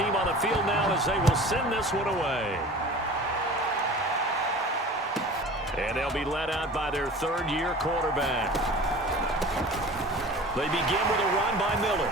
team on the field now as they will send this one away. And they'll be led out by their third-year quarterback. They begin with a run by Miller.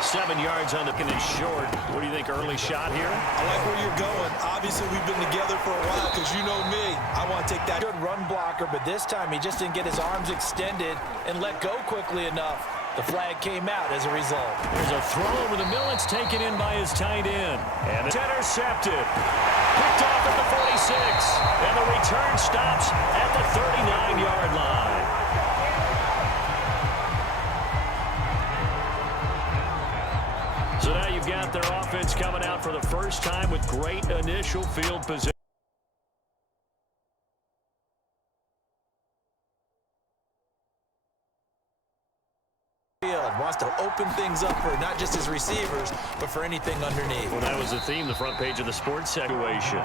7 yards on the finish short. What do you think, early shot here? I like where you're going. Obviously, we've been together for a while because you know me. I want to take that good run blocker, but this time he just didn't get his arms extended and let go quickly enough. The flag came out as a result. There's a throw over the middle. It's taken in by his tight end. And it's intercepted. Picked off at the 46. And the return stops at the 39-yard line. So now you've got their offense coming out for the first time with great initial field position. Wants to open things up for not just his receivers, but for anything underneath. Well, that was the theme, the front page of the sports situation.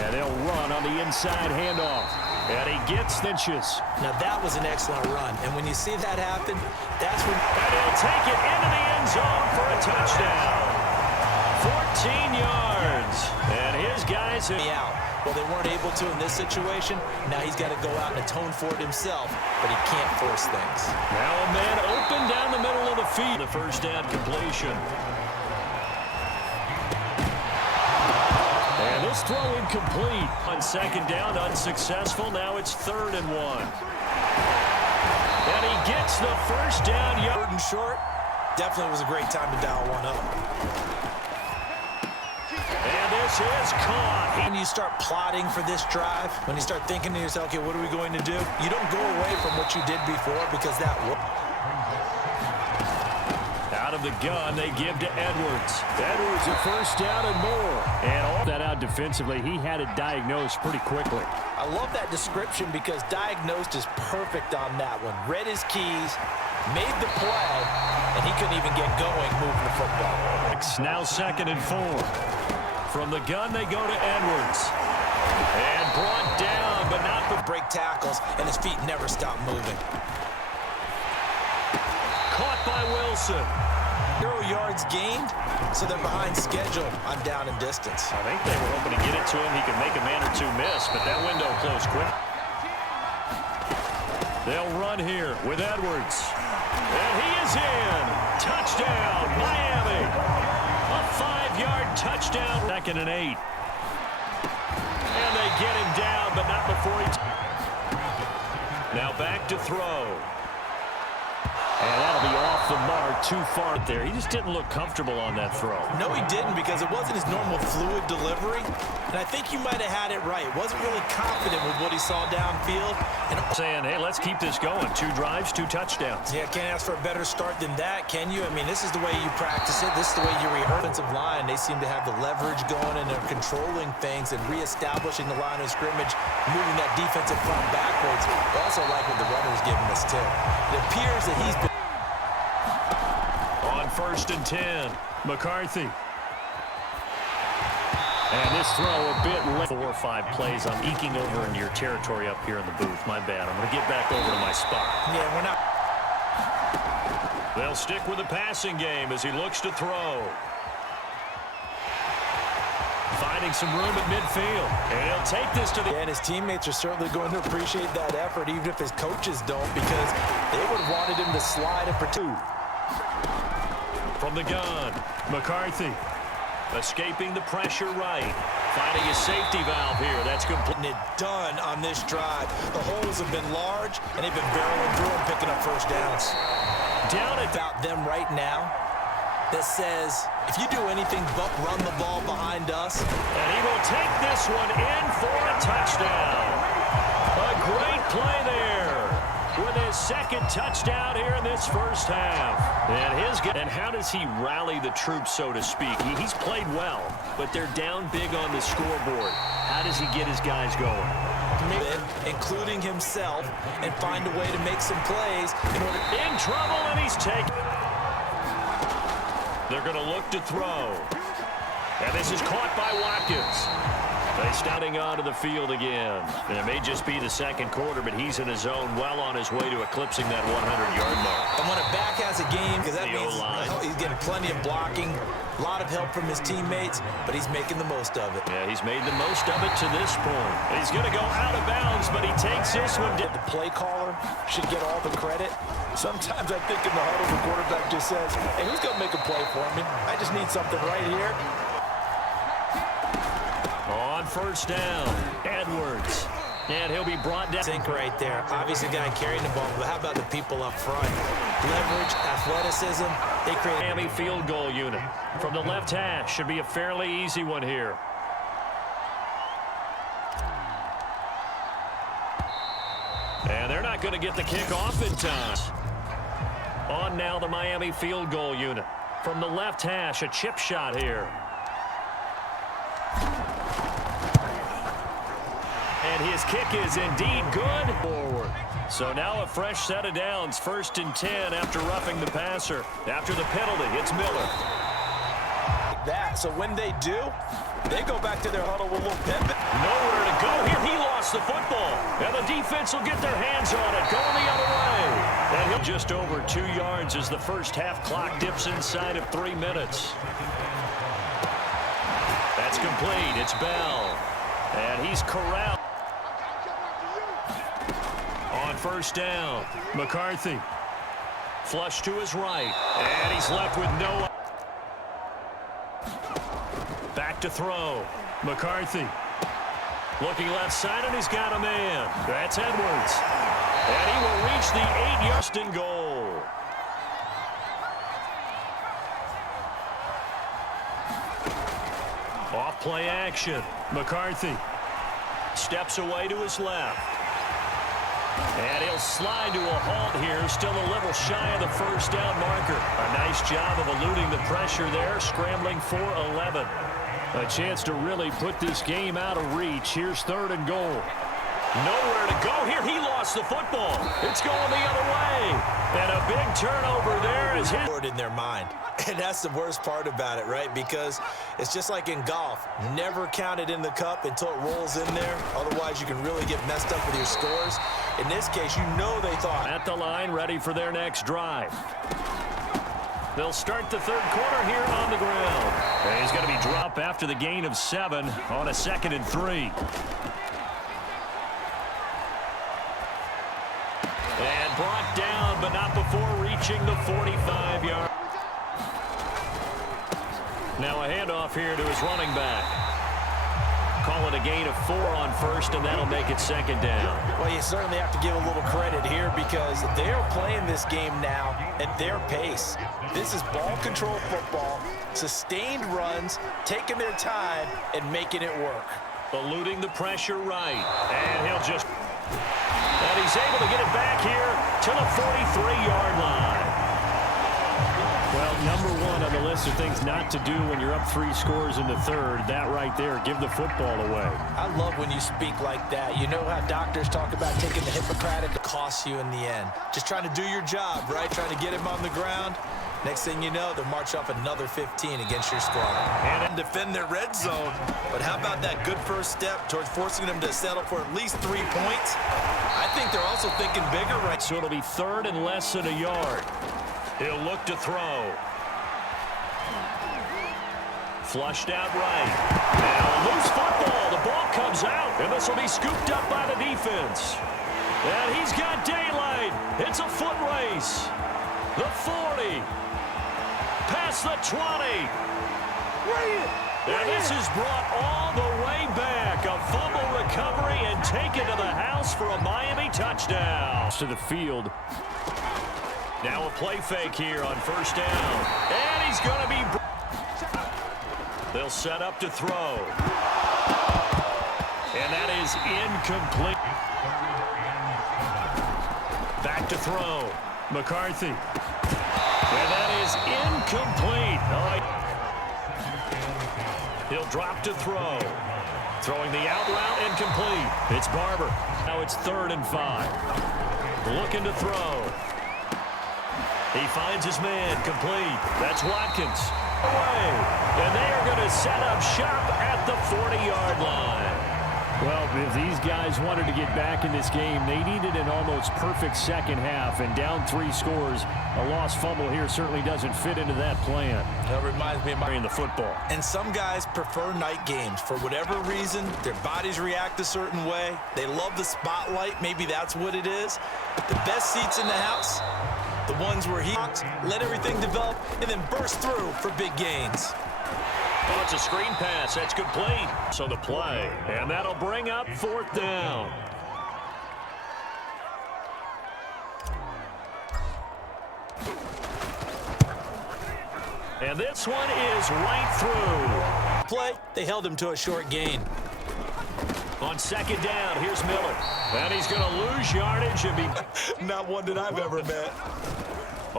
And they'll run on the inside handoff. And he gets inches. Now that was an excellent run. And when you see that happen, that's when... And he'll take it into the end zone for a touchdown. 14 yards. And his guys... out. Well, they weren't able to in this situation. Now he's got to go out and atone for it himself, but he can't force things. Now a man open down the middle of the field. The first down completion. And this throw incomplete. On second down, unsuccessful. Now it's 3rd and 1. And he gets the first down. Third and short. Definitely was a great time to dial one up. And this is caught. When you start plotting for this drive, when you start thinking to yourself, okay, what are we going to do? You don't go away from what you did before because that worked. Out of the gun, they give to Edwards. Edwards a first down and more. And all that out defensively, he had it diagnosed pretty quickly. I love that description because diagnosed is perfect on that one. Read his keys, made the play, and he couldn't even get going moving the football. Now 2nd and 4. From the gun, they go to Edwards. And brought down, but not the break tackles, and his feet never stop moving. Caught by Wilson. 0 yards gained, so they're behind schedule on down and distance. I think they were hoping to get it to him. He could make a man or two miss, but that window closed quick. They'll run here with Edwards. And he is in. Touchdown, Miami. A 5-yard touchdown. 2nd and 8. And they get him down, but not before he... Now back to throw. And that'll be off the mark, too far there. He just didn't look comfortable on that throw. No, he didn't, because it wasn't his normal fluid delivery. And I think you might have had it right. Wasn't really confident with what he saw downfield. And saying, hey, let's keep this going. 2 drives, 2 touchdowns. Yeah, can't ask for a better start than that, can you? I mean, this is the way you practice it. This is the way you rehearse. Offensive line, they seem to have the leverage going, and they're controlling things and reestablishing the line of scrimmage, moving that defensive front backwards. But also like what the runner's giving us, too. It appears that he's been... On 1st and 10, McCarthy. And this throw a bit late. 4 or 5 plays. I'm eking over into your territory up here in the booth. My bad. I'm going to get back over to my spot. Yeah, we're not. They'll stick with the passing game as he looks to throw. Finding some room at midfield. And he'll take this to the... And his teammates are certainly going to appreciate that effort, even if his coaches don't, because they would have wanted him to slide it for 2. From the gun, McCarthy escaping the pressure right. Finding his safety valve here. That's complete. And it done on this drive. The holes have been large, and they've been barreling through and picking up first downs. Down at about them right now that says, if you do anything but run the ball behind us. And he will take this one in for a touchdown. A great play there. With his 2nd touchdown here in this first half. And how does he rally the troops, so to speak? He's played well, but they're down big on the scoreboard. How does he get his guys going? Including himself, and find a way to make some plays. In trouble, and he's taken. They're going to look to throw. And this is caught by Watkins. He's starting onto the field again. And it may just be the second quarter, but he's in his zone well on his way to eclipsing that 100-yard mark. And when a back has a game, because that The means he's getting plenty of blocking, a lot of help from his teammates, but he's making the most of it. Yeah, he's made the most of it to this point. He's going to go out of bounds, but he takes this one. The play caller should get all the credit. Sometimes I think in the huddle, the quarterback just says, hey, who's going to make a play for me? I just need something right here. On first down, Edwards. And he'll be brought down. Think right there. Obviously, the guy carrying the ball, but how about the people up front? Leverage, athleticism, they create. Miami field goal unit from the left hash. Should be a fairly easy one here. And they're not going to get the kick off in time. On now the Miami field goal unit. From the left hash, a chip shot here. And his kick is indeed good. Forward. So now a fresh set of downs. 1st and 10 after roughing the passer. After the penalty, it's Miller. So when they do, they go back to their huddle with a little pivot. Nowhere to go here. He lost the football. And the defense will get their hands on it. Going the other way. And he'll just over 2 yards as the first half clock dips inside of 3 minutes. That's complete. It's Bell. And he's corralled. On first down, McCarthy. Flush to his right. And he's left with no. Back to throw. McCarthy. Looking left side, and he's got a man. That's Edwards. And he will reach the 8-yard goal. Off play action. McCarthy steps away to his left. And he'll slide to a halt here, still a little shy of the first down marker. A nice job of eluding the pressure there, scrambling for 11. A chance to really put this game out of reach. Here's 3rd and goal. Nowhere to go here. He lost the football. It's going the other way. And a big turnover there is his. In their mind. And that's the worst part about it, right? Because it's just like in golf. Never count it in the cup until it rolls in there. Otherwise, you can really get messed up with your scores. In this case, you know they thought. At the line, ready for their next drive. They'll start the 3rd quarter here on the ground. And he's going to be dropped after the gain of 7 on a 2nd and 3. And brought down, but not before reaching the 45-yard. Now a handoff here to his running back. Call it a gain of 4 on first, and that'll make it 2nd down. Well, you certainly have to give a little credit here because they're playing this game now at their pace. This is ball control football, sustained runs, taking their time, and making it work. Eluding the pressure right, and he'll just... And he's able to get it back here to the 43-yard line. Well, number 1 on the list of things not to do when you're up 3 scores in the 3rd, that right there, give the football away. I love when you speak like that. You know how doctors talk about taking the Hippocratic to cost you in the end. Just trying to do your job, right? Trying to get him on the ground. Next thing you know, they'll march off another 15 against your squad. And defend their red zone. But how about that good first step towards forcing them to settle for at least 3 points? I think they're also thinking bigger, right? So it'll be 3rd and less than a yard. He'll look to throw. Flushed out right. Now a loose football. The ball comes out, and this will be scooped up by the defense. And he's got daylight. It's a foot race. The 40. Past the 20. And this is brought all the way back. A fumble recovery and taken to the house for a Miami touchdown. To the field. Now a play fake here on first down. And he's going to be... They'll set up to throw. And that is incomplete. Back to throw. McCarthy. And that is incomplete. He'll drop to throw. Throwing the out route incomplete. It's Barber. Now it's 3rd and 5. Looking to throw. He finds his man complete. That's Watkins. Away. And they are going to set up shop at the 40-yard line. Well, if these guys wanted to get back in this game, they needed an almost perfect second half, and down 3 scores, a lost fumble here certainly doesn't fit into that plan. That reminds me of in the football. And some guys prefer night games. For whatever reason, their bodies react a certain way. They love the spotlight. Maybe that's what it is. The best seats in the house, the ones where he let everything develop and then burst through for big gains. Oh, it's a screen pass. That's good play. So the play, and that'll bring up 4th down. And this one is right through. Play, they held him to a short gain. On 2nd down, here's Miller. And he's going to lose yardage and be Not one that I've ever met.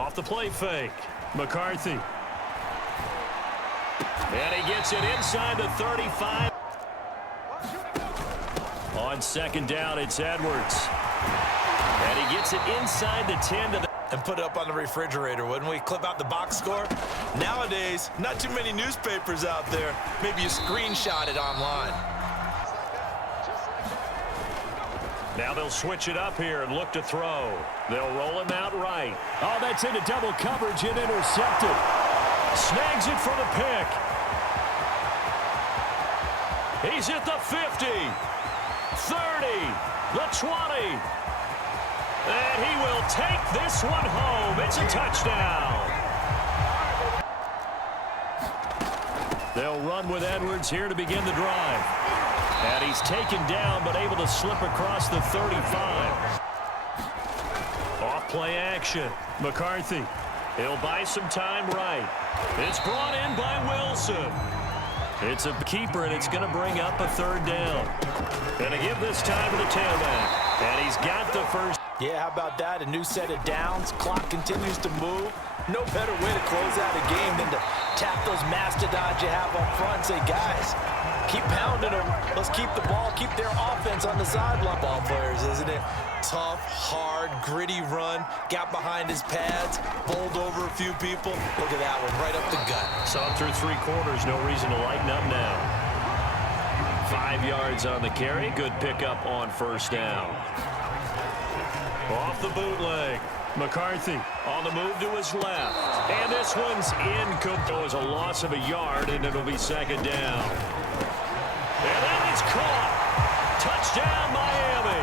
off the play fake. McCarthy. And he gets it inside the 35. On 2nd down, it's Edwards. And he gets it inside the 10 to the... And put it up on the refrigerator, wouldn't we? Clip out the box score. Nowadays, not too many newspapers out there. Maybe you screenshot it online. Now they'll switch it up here and look to throw. They'll roll him out right. Oh, that's into double coverage and intercepted. Snags it for the pick. He's at the 50, 30, the 20. And he will take this one home. It's a touchdown. They'll run with Edwards here to begin the drive. And he's taken down but able to slip across the 35. Off play action. McCarthy. He'll buy some time right. It's brought in by Wilson. It's a keeper, and it's going to bring up a 3rd down. Going to give this time to the tailback. And he's got the first. Yeah, how about that? A new set of downs. Clock continues to move. No better way to close out a game than to tap those mastodons you have up front and say, guys, keep pounding them. Let's keep the ball, keep their offense on the sideline. Ball players, isn't it? Tough, hard, gritty run. Got behind his pads, bowled over a few people. Look at that one, right up the gut. Saw him through 3 quarters. No reason to lighten up now. 5 yards on the carry. Good pickup on 1st down. Off the bootleg. McCarthy on the move to his left. And this one's incomplete. It was a loss of a yard, and it'll be 2nd down. And then it's caught. Touchdown, Miami.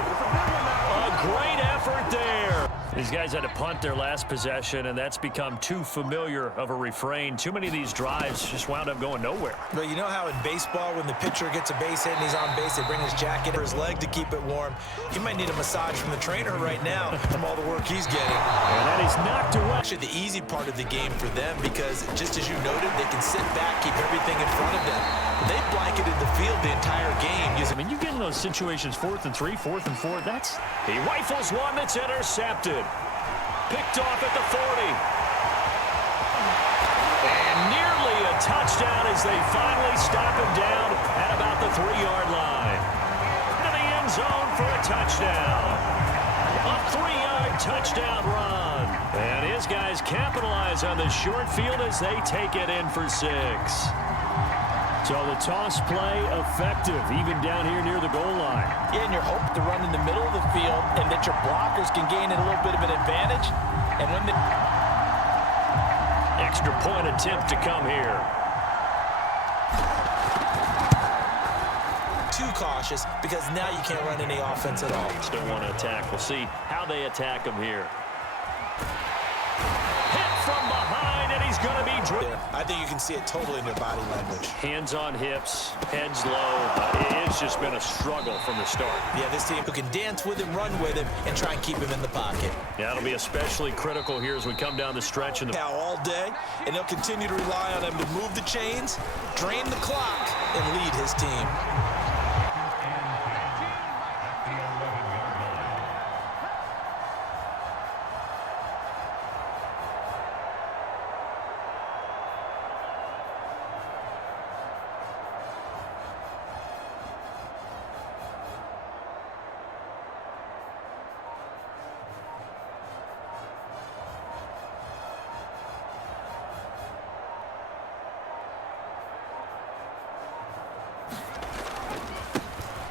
A great effort there. These guys had to punt their last possession, and that's become too familiar of a refrain. Too many of these drives just wound up going nowhere. But you know how in baseball, when the pitcher gets a base hit and he's on base, they bring his jacket over his leg to keep it warm. He might need a massage from the trainer right now from all the work he's getting. And that is knocked away. Actually, the easy part of the game for them, because just as you noted, they can sit back, keep everything in front of them. But they blanketed the field the entire game. I mean, you get in those situations, 4th and 3, 4th and 4. He rifles one that's intercepted. Picked off at the 40. And nearly a touchdown as they finally stop him down at about the 3-yard line. To the end zone for a touchdown. A 3-yard touchdown run. And his guys capitalize on the short field as they take it in for 6. So the toss play effective, even down here near the goal line. Yeah, and you're hoping to run in the middle of the field and that your blockers can gain a little bit of an advantage. And when the extra point attempt to come here. Too cautious, because now you can't run any offense at all. Still want to attack. We'll see how they attack him here. Hit from behind, and he's going to be driven. Yeah, I think you can see it totally in their body language. Hands on hips, heads low. It's just been a struggle from the start. Yeah, this team who can dance with him, run with him, and try and keep him in the pocket. Yeah, it'll be especially critical here as we come down the stretch. Now all day, and they'll continue to rely on him to move the chains, drain the clock, and lead his team.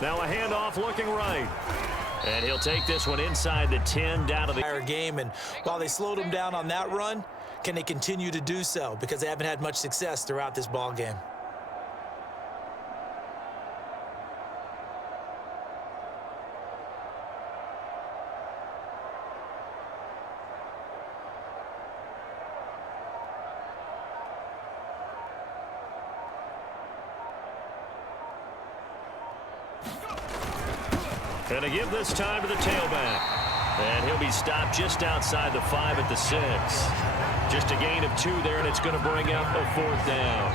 Now a handoff looking right. And he'll take this one inside the 10 down to the game. And while they slowed him down on that run, can they continue to do so? Because they haven't had much success throughout this ball game. And to give this time to the tailback. And he'll be stopped just outside the 5 at the 6. Just a gain of 2 there, and it's going to bring up a 4th down.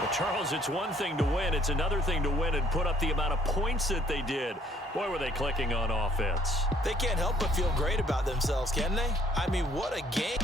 Well, Charles, it's one thing to win. It's another thing to win and put up the amount of points that they did. Boy, were they clicking on offense. They can't help but feel great about themselves, can they? I mean, what a game.